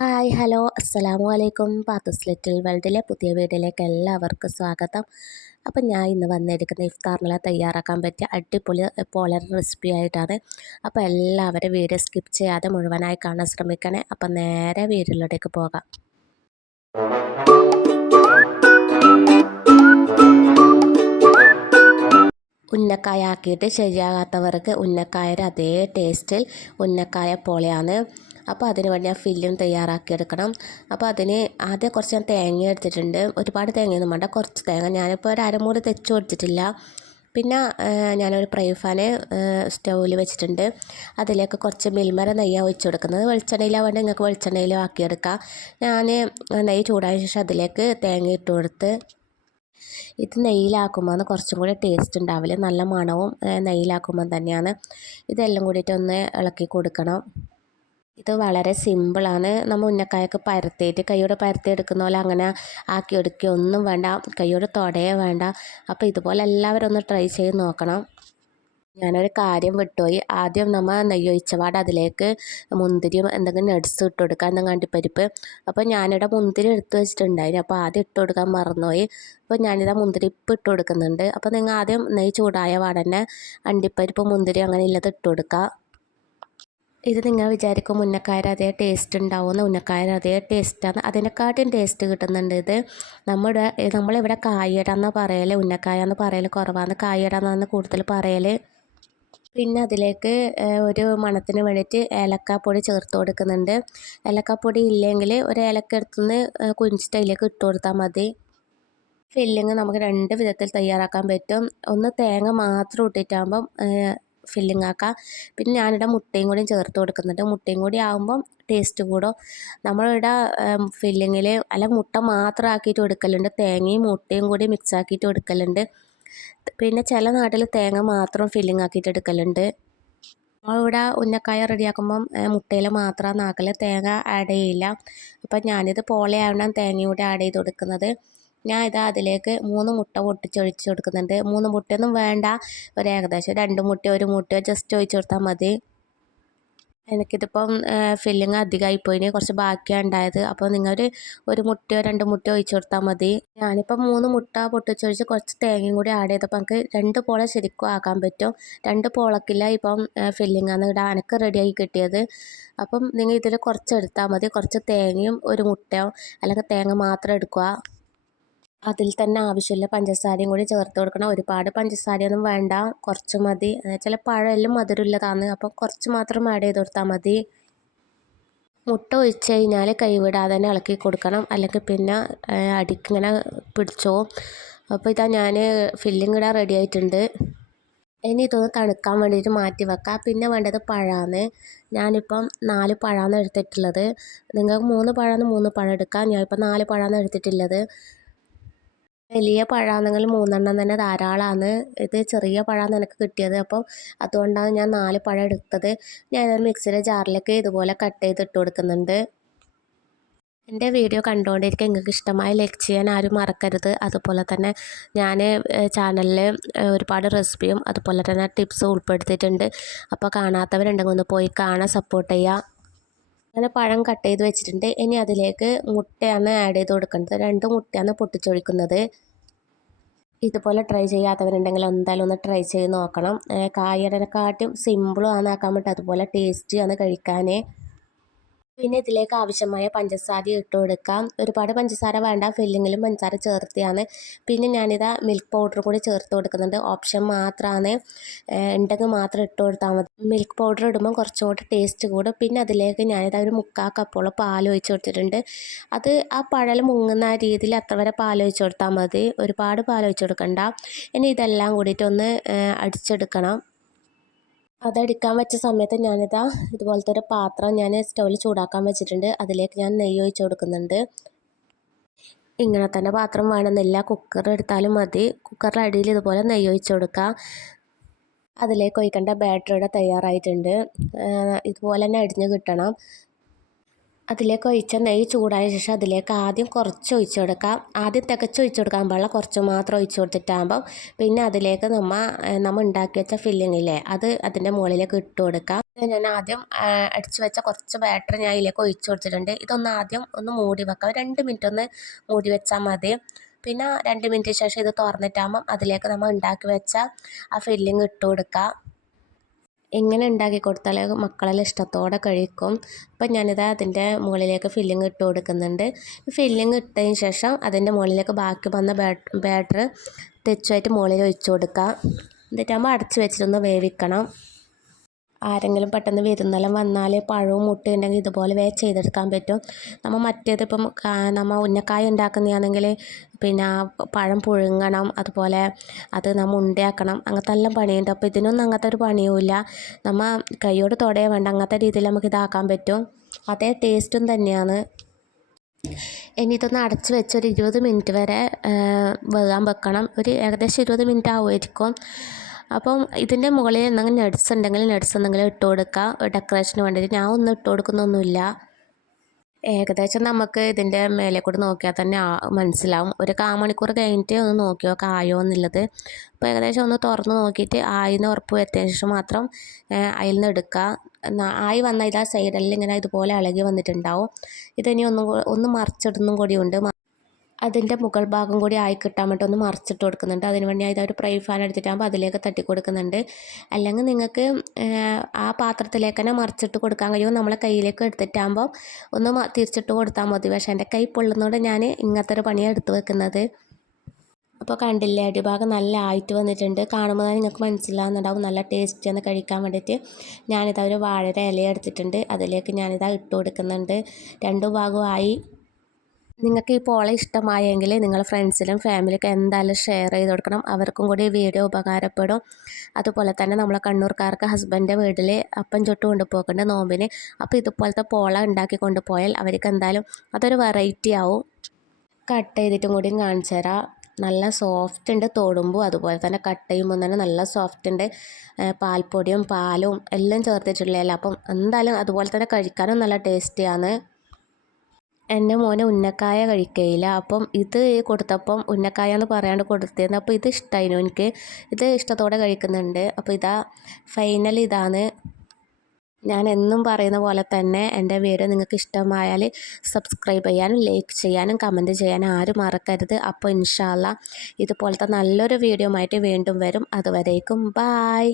Hi hello. അസ്സലാമു അലൈക്കും. പാത്തസ് little വേൾഡിലെ പുതിയ വീഡിയോയിലേക്ക് എല്ലാവർക്കും സ്വാഗതം. അപ്പം ഞാൻ ഇന്ന് വന്നിരിക്കുന്ന ഇഫ്താറിനെ തയ്യാറാക്കാൻ പറ്റിയ അടിപൊളി പോളർ റെസിപ്പി ആയിട്ടാണ്. അപ്പോൾ എല്ലാവരും വീഡിയോ സ്കിപ്പ് ചെയ്യാതെ മുഴുവനായി കാണാൻ ശ്രമിക്കണേ. അപ്പം നേരെ വീഡിയോയിലേക്ക് പോകാം. ഉന്നക്കായ ആക്കിയിട്ട് ശരിയാകാത്തവർക്ക് ഉന്നക്കായയുടെ അതേ ടേസ്റ്റിൽ ഉന്നക്കായ പോലെയാണ് അപ്പോൾ അതിന് വേണ്ടി ഞാൻ ഫില്ലും തയ്യാറാക്കിയെടുക്കണം അപ്പോൾ അതിന് ആദ്യം കുറച്ച് ഞാൻ തേങ്ങ എടുത്തിട്ടുണ്ട്. ഒരുപാട് തേങ്ങയൊന്നും വേണ്ട കുറച്ച് തേങ്ങ. ഞാനിപ്പോൾ ഒരു അരമൂട് തെച്ച് കൊടുത്തിട്ടില്ല. പിന്നെ ഞാനൊരു പ്രൈ ഫാന് സ്റ്റൗവിൽ വെച്ചിട്ടുണ്ട്. അതിലേക്ക് കുറച്ച് മിൽമര നെയ്യാണ് ഒഴിച്ചു കൊടുക്കുന്നത്. വെളിച്ചെണ്ണയിലാണ് വേണ്ടി നിങ്ങൾക്ക് വെളിച്ചെണ്ണയിലും ആക്കിയെടുക്കാം ഞാൻ നെയ്യ് ചൂടായ ശേഷം അതിലേക്ക് തേങ്ങ ഇട്ട് കൊടുത്ത് ഇത് നെയ്യിലാക്കുമ്പോൾ കുറച്ചും കൂടി ടേസ്റ്റ് ഉണ്ടാവില്ല. നല്ല മണവും നെയ്യിലാക്കുമ്പോൾ തന്നെയാണ്. ഇതെല്ലാം കൂടിയിട്ട് ഒന്ന് ഇളക്കി കൊടുക്കണം. ഇത് വളരെ സിമ്പിളാണ് നമ്മൾ ഉന്നക്കായൊക്കെ പരത്തിയിട്ട് കൈയോടെ പരത്തി എടുക്കുന്ന പോലെ അങ്ങനെ ആക്കി എടുക്കുക ഒന്നും വേണ്ട. കൈയോട് തൊടയേ വേണ്ട. അപ്പോൾ ഇതുപോലെ എല്ലാവരും ഒന്ന് ട്രൈ ചെയ്ത് നോക്കണം. ഞാനൊരു കാര്യം വിട്ടുപോയി. ആദ്യം നമ്മൾ നെയ്യൊഴിച്ചപാട് അതിലേക്ക് മുന്തിരിയും എന്തെങ്കിലും നട്സ് ഇട്ട് കൊടുക്കുക എന്തെങ്കിലും അണ്ടിപ്പരിപ്പ് അപ്പോൾ ഞാനിവിടെ മുന്തിരി എടുത്ത് വെച്ചിട്ടുണ്ടായിരുന്നു അപ്പോൾ ആദ്യം ഇട്ട് കൊടുക്കാൻ മറന്നുപോയി. അപ്പോൾ ഞാനിതാ മുന്തിരി ഇട്ട് കൊടുക്കുന്നുണ്ട്. അപ്പോൾ നിങ്ങൾ ആദ്യം നെയ്യ് ചൂടായ പാടന്നെ അണ്ടിപ്പരിപ്പ് മുന്തിരി അങ്ങനെ ഇല്ലത് ഇട്ട് കൊടുക്കുക. ഇത് നിങ്ങൾ വിചാരിക്കും ഉന്നക്കായ അതേ ടേസ്റ്റ് ഉണ്ടാവുമെന്ന് ഉന്നക്കായ അതേ ടേസ്റ്റാണ് അതിനെക്കാട്ടും ടേസ്റ്റ് കിട്ടുന്നുണ്ട് ഇത്. നമ്മുടെ നമ്മളിവിടെ കായട എന്ന് പറയൽ ഉന്നക്കായ എന്ന് പറയൽ കുറവാണ് കായട എന്നാണ് കൂടുതൽ പറയൽ പിന്നെ അതിലേക്ക് ഒരു മണത്തിന് വേണ്ടിയിട്ട് ഏലക്കാപ്പൊടി ചേർത്ത് കൊടുക്കുന്നുണ്ട്. ഏലക്കാപ്പൊടി ഇല്ലെങ്കിൽ ഒരു ഏലക്ക എടുത്തുനിന്ന് കുഞ്ചിട്ട് അതിലേക്ക് ഇട്ട് കൊടുത്താൽ മതി. ഫില്ലിങ് നമുക്ക് രണ്ട് വിധത്തിൽ തയ്യാറാക്കാൻ പറ്റും. ഒന്ന് തേങ്ങ മാത്രം ഇട്ടിട്ടാകുമ്പം ഫില്ലിംഗ് ആക്കാം. പിന്നെ ഞാനിവിടെ മുട്ടയും കൂടി ചേർത്ത് കൊടുക്കുന്നുണ്ട്. മുട്ടയും കൂടി ആകുമ്പം ടേസ്റ്റ് കൂടും. നമ്മളിവിടെ ഫില്ലിങ്ങിൽ അല്ല മുട്ട മാത്രം ആക്കിയിട്ട് കൊടുക്കലുണ്ട്. തേങ്ങയും മുട്ടയും കൂടി മിക്സ് ആക്കിയിട്ട് കൊടുക്കലുണ്ട്. പിന്നെ ചില നാട്ടിൽ തേങ്ങ മാത്രം ഫില്ലിംഗ് ആക്കിയിട്ട് എടുക്കലുണ്ട്. നമ്മളിവിടെ ഉന്നക്കായ റെഡിയാക്കുമ്പം മുട്ടയിൽ മാത്രമാണ് ആക്കൽ തേങ്ങ ആഡ് ചെയ്യില്ല. അപ്പം ഞാനിത് പോളയാവണം തേങ്ങയും കൂടി ആഡ് ചെയ്ത് കൊടുക്കുന്നത്. ഞാൻ ഇത് അതിലേക്ക് മൂന്ന് മുട്ട പൊട്ടിച്ചൊഴിച്ച് കൊടുക്കുന്നുണ്ട്. മൂന്ന് മുട്ടയൊന്നും വേണ്ട. ഒരു ഏകദേശം രണ്ട് മുട്ടയോ ഒരു മുട്ടയോ ജസ്റ്റ് ഒഴിച്ച് കൊടുത്താൽ മതി. എനിക്കിതിപ്പം ഫില്ലിങ് അധികമായിപ്പോയിന്. കുറച്ച് ബാക്കിയാണ് ഉണ്ടായത്. അപ്പോൾ നിങ്ങളൊരു ഒരു മുട്ടയോ രണ്ട് മുട്ടയോ ഒഴിച്ച് കൊടുത്താൽ മതി. ഞാനിപ്പോൾ മൂന്ന് മുട്ട പൊട്ടിച്ചൊഴിച്ച് കുറച്ച് തേങ്ങയും കൂടി ആഡ് ചെയ്തപ്പോൾ നമുക്ക് രണ്ട് പോള ശരിക്കും ആക്കാൻ പറ്റും. രണ്ട് പോളക്കില്ല ഇപ്പം ഫില്ലിങ്ങാണ് ഇവിടെ അനക്ക് റെഡിയായി കിട്ടിയത്. അപ്പം നിങ്ങൾ ഇതിൽ കുറച്ച് എടുത്താൽ മതി. കുറച്ച് തേങ്ങയും ഒരു മുട്ടയോ അല്ലെങ്കിൽ തേങ്ങ മാത്രം എടുക്കുക. അതിൽ തന്നെ ആവശ്യമില്ല പഞ്ചസാരയും കൂടി ചേർത്ത് കൊടുക്കണം. ഒരുപാട് പഞ്ചസാരയൊന്നും വേണ്ട. കുറച്ച് മതി. ചില പഴമെല്ലാം മധുരമുള്ളതാണ്. അപ്പോൾ കുറച്ച് മാത്രം ആഡ് ചെയ്ത് കൊടുത്താൽ മതി. മുട്ട ഒഴിച്ച് കഴിഞ്ഞാൽ കൈവിടാതെ തന്നെ ഇളക്കി കൊടുക്കണം. അല്ലെങ്കിൽ പിന്നെ അടിക്കിങ്ങനെ പിടിച്ചോ. അപ്പോൾ ഇതാ ഞാൻ ഫില്ലിങ് ഇടാൻ റെഡി ആയിട്ടുണ്ട്. ഇനി ഇതൊന്ന് തണുക്കാൻ വേണ്ടിയിട്ട് മാറ്റി വെക്കാം. പിന്നെ വേണ്ടത് പഴമാണ്. ഞാനിപ്പം നാല് പഴമാണ് എടുത്തിട്ടുള്ളത്. നിങ്ങൾക്ക് മൂന്ന് പഴമാണ് മൂന്ന് പഴം എടുക്കാം. ഞാനിപ്പോൾ നാല് പഴമാണ് എടുത്തിട്ടുള്ളത്. വലിയ പഴമാണെങ്കിൽ മൂന്നെണ്ണം തന്നെ ധാരാളമാണ് ഇത് ചെറിയ പഴമാണ് എനിക്ക് കിട്ടിയത്. അപ്പം അതുകൊണ്ടാണ് ഞാൻ നാല് പഴം എടുത്തത്. ഞാൻ മിക്സിയുടെ ജാറിലേക്ക് ഇതുപോലെ കട്ട് ചെയ്ത് ഇട്ട് കൊടുക്കുന്നുണ്ട്. എന്റെ വീഡിയോ കണ്ടുകൊണ്ടിരിക്കുക നിങ്ങൾക്ക് ഇഷ്ടമായ ലൈക്ക് ചെയ്യാൻ ആരും മറക്കരുത്. അതുപോലെ തന്നെ ഞാൻ ചാനലിൽ ഒരുപാട് റെസിപ്പിയും അതുപോലെ തന്നെ ടിപ്സും ഉൾപ്പെടുത്തിയിട്ടുണ്ട്. അപ്പോൾ കാണാത്തവരുണ്ടെങ്കിൽ ഒന്ന് പോയി കാണാൻ സപ്പോർട്ട് ചെയ്യുക അങ്ങനെ പഴം കട്ട് ചെയ്ത് വെച്ചിട്ടുണ്ട്. ഇനി അതിലേക്ക് മുട്ടയാണ് ആഡ് ചെയ്ത് കൊടുക്കേണ്ടത്. രണ്ട് മുട്ടയാണ് പൊട്ടിച്ചൊഴിക്കുന്നത്. ഇതുപോലെ ട്രൈ ചെയ്യാത്തവരുണ്ടെങ്കിൽ എന്തായാലും ഒന്ന് ട്രൈ ചെയ്ത് നോക്കണം. കായടനെക്കാട്ടും സിമ്പിളും ആണ് ആക്കാൻ പറ്റും. അതുപോലെ ടേസ്റ്റിയാണ് കഴിക്കാൻ പിന്നെ ഇതിലേക്ക് ആവശ്യമായ പഞ്ചസാര ഇട്ട് കൊടുക്കാം. ഒരുപാട് പഞ്ചസാര വേണ്ട ഫില്ലിങ്ങിലും പഞ്ചസാര ചേർത്തിയാണ്. പിന്നെ ഞാനിതാ മിൽക്ക് പൗഡർ കൂടി ചേർത്ത് കൊടുക്കുന്നുണ്ട്. ഓപ്ഷൻ മാത്രമാണ് ഉണ്ടെങ്കിൽ മാത്രം ഇട്ട് കൊടുത്താൽ മതി. മിൽക്ക് പൗഡർ ഇടുമ്പോൾ കുറച്ചുകൂടി ടേസ്റ്റ് കൂടും. പിന്നെ അതിലേക്ക് ഞാനിതാ ഒരു മുക്കാൽ കപ്പോളം പാൽ ഒഴിച്ച് കൊടുത്തിട്ടുണ്ട്. അത് ആ പഴൽ മുങ്ങുന്ന രീതിയിൽ അത്ര വരെ പാൽ ഒഴിച്ച് കൊടുത്താൽ മതി. ഒരുപാട് പാൽ ഒഴിച്ച് കൊടുക്കണ്ട. ഇനി ഇതെല്ലാം കൂടിയിട്ട് ഒന്ന് അടിച്ചെടുക്കണം. അതടിക്കാൻ വെച്ച സമയത്ത് ഞാനിതാ ഇതുപോലത്തെ ഒരു പാത്രം ഞാൻ സ്റ്റൗവിൽ ചൂടാക്കാൻ വെച്ചിട്ടുണ്ട്. അതിലേക്ക് ഞാൻ നെയ്യ് ഒഴിച്ചു കൊടുക്കുന്നുണ്ട്. ഇങ്ങനെ തന്നെ പാത്രം വേണമെന്നില്ല കുക്കർ എടുത്താലും മതി. കുക്കറിന്റെ അടിയിൽ ഇതുപോലെ നെയ്യ് ഒഴിച്ചു കൊടുക്കുക അതിലേക്ക് ഒഴിക്കേണ്ട ബാറ്ററിയുടെ തയ്യാറായിട്ടുണ്ട്. ഇതുപോലെ തന്നെ അടിഞ്ഞ് കിട്ടണം. അതിലേക്ക് ഒഴിച്ച നെയ്യ് ചൂടായ ശേഷം അതിലേക്ക് ആദ്യം കുറച്ച് ഒഴിച്ചു കൊടുക്കാം. ആദ്യം തികച്ച് ഒഴിച്ചു കൊടുക്കാൻ പാടില്ല കുറച്ച് മാത്രം ഒഴിച്ചു കൊടുത്തിട്ടാകുമ്പം പിന്നെ അതിലേക്ക് നമ്മൾ നമ്മൾ ഉണ്ടാക്കി വെച്ച ഫില്ലിങ്ങില്ലേ അത് അതിന്റെ മുകളിലേക്ക് ഇട്ട് കൊടുക്കാം. ഞാൻ ആദ്യം അടിച്ചു വെച്ച കുറച്ച് ബാറ്റർ ഞാൻ ഇതിലേക്ക് ഒഴിച്ചു കൊടുത്തിട്ടുണ്ട്. ഇതൊന്ന് ആദ്യം ഒന്ന് മൂടി വെക്കാം. രണ്ട് മിനിറ്റ് ഒന്ന് മൂടി വെച്ചാൽ മതി. പിന്നെ രണ്ട് മിനിറ്റ് ശേഷം ഇത് തുറന്നിട്ടാകുമ്പം അതിലേക്ക് നമ്മൾ ഉണ്ടാക്കി വെച്ച ആ ഫില്ലിങ് ഇട്ട് കൊടുക്കുക എങ്ങനെ ഉണ്ടാക്കി കൊടുത്താൽ മക്കളെല്ലാം ഇഷ്ടത്തോടെ കഴിക്കും. അപ്പം ഞാനിത് അതിന്റെ മുകളിലേക്ക് ഫില്ലിങ് ഇട്ട് കൊടുക്കുന്നുണ്ട്. ഫില്ലിങ് ഇട്ടതിന് ശേഷം അതിന്റെ മുകളിലേക്ക് ബാക്കി വന്ന ബാറ്റർ തെച്ചുമായിട്ട് മുകളിൽ ഒഴിച്ചു കൊടുക്കുക എന്നിട്ടാകുമ്പോൾ അടച്ച് വെച്ചിട്ടൊന്ന് വേവിക്കണം. ആരെങ്കിലും പെട്ടെന്ന് വിരുന്നെല്ലാം വന്നാൽ പഴവും മുട്ടയും ഉണ്ടെങ്കിൽ ഇതുപോലെ വേ ചെയ്തെടുക്കാൻ പറ്റും. നമ്മൾ മറ്റേത് ഇപ്പം നമ്മൾ ഉന്നക്കായ ഉണ്ടാക്കുന്നതാണെങ്കിൽ പിന്നെ പഴം പുഴുങ്ങണം അതുപോലെ അത് നമ്മൾ ഉണ്ടയാക്കണം അങ്ങനത്തെ എല്ലാം പണിയുണ്ട്. അപ്പോൾ ഇതിനൊന്നും അങ്ങനത്തെ ഒരു പണിയുമില്ല നമ്മൾ കൈയോട് തൊടയെ വേണ്ട അങ്ങനത്തെ രീതിയിൽ നമുക്ക് ഇതാക്കാൻ പറ്റും. അതേ ടേസ്റ്റും തന്നെയാണ്. ഇനി ഇതൊന്ന് അടച്ച് വെച്ച് ഒരു ഇരുപത് മിനിറ്റ് വരെ വേകാൻ വെക്കണം. ഒരു ഏകദേശം ഇരുപത് മിനിറ്റ് ആവുമായിരിക്കും. അപ്പം ഇതിന്റെ മുകളിൽ എന്തെങ്കിലും നട്സ് ഉണ്ടെങ്കിൽ നട്സ് എന്തെങ്കിലും ഇട്ട് കൊടുക്കുക ഡെക്കറേഷന് വേണ്ടിയിട്ട്. ഞാൻ ഒന്നും ഇട്ട് കൊടുക്കുന്നൊന്നുമില്ല. ഏകദേശം നമുക്ക് ഇതിന്റെ മേലെ കൂടെ നോക്കിയാൽ തന്നെ മനസ്സിലാവും. ഒരു കാ മണിക്കൂർ കഴിഞ്ഞിട്ട് ഒന്ന് നോക്കി നോക്കാം ആയോ എന്നുള്ളത്. അപ്പോൾ ഏകദേശം ഒന്ന് തുറന്ന് നോക്കിയിട്ട് ആയിന്ന് ഉറപ്പ് വരുത്തിയതിന് ശേഷം മാത്രം അതിൽ നിന്ന് എടുക്കുക. ആയി വന്ന ഇതാ സൈഡിൽ ഇങ്ങനെ ഇതുപോലെ ഇളകി വന്നിട്ടുണ്ടാവും. ഇതിനി ഒന്നും ഒന്ന് മറിച്ചിടുന്നും കൂടിയുണ്ട് അതിന്റെ മുകൾ ഭാഗം കൂടി ആയി കിട്ടാൻ വേണ്ടി ഒന്ന് മറിച്ചിട്ട് കൊടുക്കുന്നുണ്ട്. അതിന് വേണ്ടി ഞാൻ ഒരു പ്രൈ ഫാൻ എടുത്തിട്ടാകുമ്പോൾ അതിലേക്ക് തട്ടി കൊടുക്കുന്നുണ്ട്. അല്ലെങ്കിൽ നിങ്ങൾക്ക് ആ പാത്രത്തിലേക്ക് തന്നെ മറിച്ചിട്ട് കൊടുക്കാൻ കഴിയുമോ നമ്മളെ കയ്യിലേക്ക് എടുത്തിട്ടാകുമ്പോൾ ഒന്ന് തിരിച്ചിട്ട് കൊടുത്താൽ മതി. പക്ഷേ എന്റെ കൈ പൊള്ളുന്നതുകൊണ്ട് ഞാൻ ഇങ്ങനത്തെ ഒരു പണിയാണ് എടുത്ത് വെക്കുന്നത്. അപ്പോൾ കണ്ടില്ലേ അടിഭാഗം നല്ല ആയിട്ട് വന്നിട്ടുണ്ട്. കാണുമ്പോൾ തന്നെ നിങ്ങൾക്ക് മനസ്സിലാകുന്നുണ്ടാവും നല്ല ടേസ്റ്റ് ഒന്ന് കഴിക്കാൻ വേണ്ടിയിട്ട്. ഞാനിതാ ഒരു വാഴയുടെ ഇല എടുത്തിട്ടുണ്ട് അതിലേക്ക് ഞാനിതാ ഇട്ട് കൊടുക്കുന്നുണ്ട്. രണ്ടു ഭാഗമായി നിങ്ങൾക്ക് ഈ പോള ഇഷ്ടമായെങ്കിൽ നിങ്ങൾ ഫ്രണ്ട്സിലും ഫാമിലിക്കും എന്തായാലും ഷെയർ ചെയ്ത് കൊടുക്കണം. അവർക്കും കൂടി ഈ വീഡിയോ ഉപകാരപ്പെടും. അതുപോലെ തന്നെ നമ്മളെ കണ്ണൂർക്കാർക്ക് ഹസ്ബൻഡിന്റെ വീട്ടിൽ അപ്പം ചുട്ട് കൊണ്ടുപോകേണ്ട നോമ്പിന് അപ്പോൾ ഇതുപോലത്തെ പോള ഉണ്ടാക്കി കൊണ്ടുപോയാൽ അവർക്ക് എന്തായാലും അതൊരു വെറൈറ്റി ആവും. കട്ട് ചെയ്തിട്ടും കൂടിയും കാണിച്ചു തരാം. നല്ല സോഫ്റ്റ് ഉണ്ട് തോടുമ്പോൾ അതുപോലെ തന്നെ കട്ട് ചെയ്യുമ്പോൾ തന്നെ നല്ല സോഫ്റ്റ് ഉണ്ട്. പാൽപ്പൊടിയും പാലും എല്ലാം ചേർത്തിട്ടുള്ളതല്ല അപ്പം എന്തായാലും അതുപോലെ തന്നെ കഴിക്കാനും നല്ല ടേസ്റ്റിയാണ് എന്റെ മോനെ ഉന്നക്കായ കഴിക്കുകയില്ല അപ്പം ഇത് കൊടുത്തപ്പം ഉന്നക്കായ എന്ന് പറയാണ്ട് കൊടുത്തിരുന്നു അപ്പോൾ ഇത് ഇഷ്ടമായിരുന്നു എനിക്ക്. ഇത് ഇഷ്ടത്തോടെ കഴിക്കുന്നുണ്ട്. അപ്പോൾ ഇതാ ഫൈനൽ ഇതാണ്. ഞാൻ എന്നും പറയുന്ന പോലെ തന്നെ എന്റെ വീഡിയോ നിങ്ങൾക്ക് ഇഷ്ടമായാൽ സബ്സ്ക്രൈബ് ചെയ്യാനും ലൈക്ക് ചെയ്യാനും കമന്റ് ചെയ്യാനും ആരും മറക്കരുത്. അപ്പോൾ ഇൻഷാല്ല ഇതുപോലത്തെ നല്ലൊരു വീഡിയോ ആയിട്ട് വീണ്ടും വരും. അതുവരേക്കും ബായ്